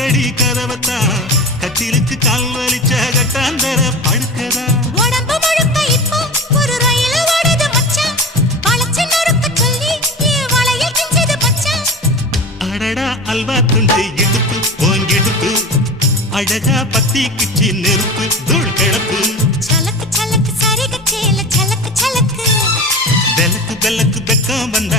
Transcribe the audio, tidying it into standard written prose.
அடிக்கடி கதவத்தா கத்திலுக்கு கால் வலிச்ச கட்டாந்தர படுக்கதா உடம்பு முழுக்க இப்போ ஒரு ரயில் ஓடுது மச்சான் வளைச்சு நொறுக்க சொல்லி என் வளையல் கிஞ்சது மச்சான் அடடா அல்வா துண்டு இடுப்பு ஓங்கிடுப்பு அழகா பத்தி கிச்சி நெருப்பு தூள் கிளப்பு சலக்கு சலக்கு சரிக சேல சலக்கு சலக்கு பெலக்கு பெலக்கு பெக்கம் வந்த